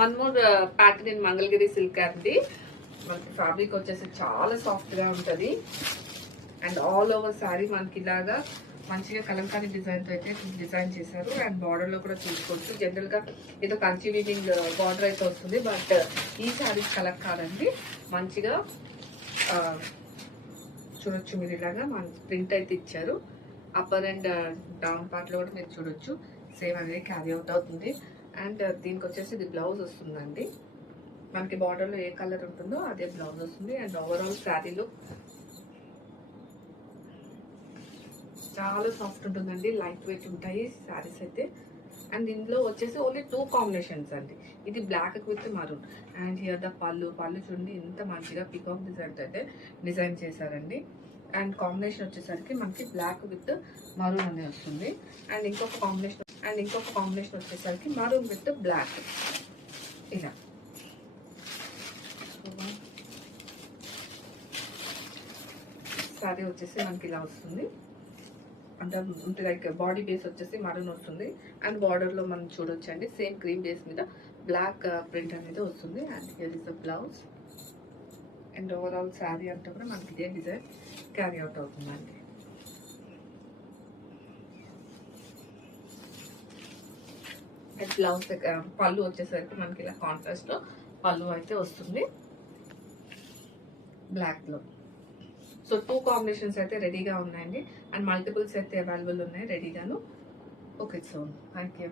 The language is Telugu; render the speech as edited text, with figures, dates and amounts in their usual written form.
One more pattern in Mangalagiri silk అండి. మనకి ఫ్యాబ్రిక్ వచ్చేసి చాలా సాఫ్ట్ గా ఉంటది. అండ్ ఆల్ ఓవర్ శారీ మనకి ఇలాగా మంచిగా కలంకారీ డిజైన్ తో అయితే డిజైన్ చేశారు. అండ్ బార్డర్ లో కూడా చూసుకోవచ్చు. జనరల్ గా ఏదో కంచి వీవింగ్ బార్డర్ అయితే వస్తుంది, బట్ ఈ శారీస్ కలర్ కాదండి. మంచిగా చూడొచ్చు మీరు, ఇలాగా మన ప్రింట్ అయితే ఇచ్చారు. అప్పర్ అండ్ డౌన్ పార్ట్ లో కూడా మీరు చూడొచ్చు, సేమ్ అనేది క్యారీ అవుట్ అవుతుంది. అండ్ దీనికి వచ్చేసి ఇది బ్లౌజ్ వస్తుందండి. మనకి బార్డర్ లో ఏ కలర్ ఉంటుందో అదే బ్లౌజ్ వస్తుంది. అండ్ ఓవరాల్ శారీలో చాలా సాఫ్ట్ ఉంటుందండి, లైట్ వెయిట్ ఉంటాయి శారీస్ అయితే. అండ్ ఇందులో వచ్చేసి ఓన్లీ 2 కాంబినేషన్స్ అండి. ఇది black with maroon. And here the పళ్ళు చూడండి ఎంత మంచిగా పికాక్ డిజైన్ అయితే డిజైన్ చేశారండి. అండ్ కాంబినేషన్ వచ్చేసరికి మనకి బ్లాక్ విత్ మరూన్ అనేది వస్తుంది. అండ్ ఇంకొక కాంబినేషన్ వచ్చేసరికి మరూన్ విత్ బ్లాక్, ఇలా. శారీ వచ్చేసి మనకి ఇలా వస్తుంది. అంటే లైక్ బాడీ బేస్ వచ్చేసి మరూన్ వస్తుంది. అండ్ బార్డర్ లో మనం చూడొచ్చండి, సేమ్ క్రీమ్ బేస్ మీద బ్లాక్ ప్రింట్ అనేది వస్తుంది. And here is the blouse. And overall sari అంతా కూడా మనకి ఇదే డిజైన్ క్యారీ అవుట్ అవుతుందండి. అండ్ బ్లౌజ్ పళ్ళు వచ్చేసరికి మనకి ఇలా కాంట్రాస్ట్ లో పళ్ళు అయితే వస్తుంది బ్లాక్ లో. సో 2 కాంబినేషన్స్ అయితే రెడీగా ఉన్నాయండి. అండ్ మల్టిపుల్స్ అయితే అవైలబుల్ ఉన్నాయి రెడీగాను. Okay, so thank you.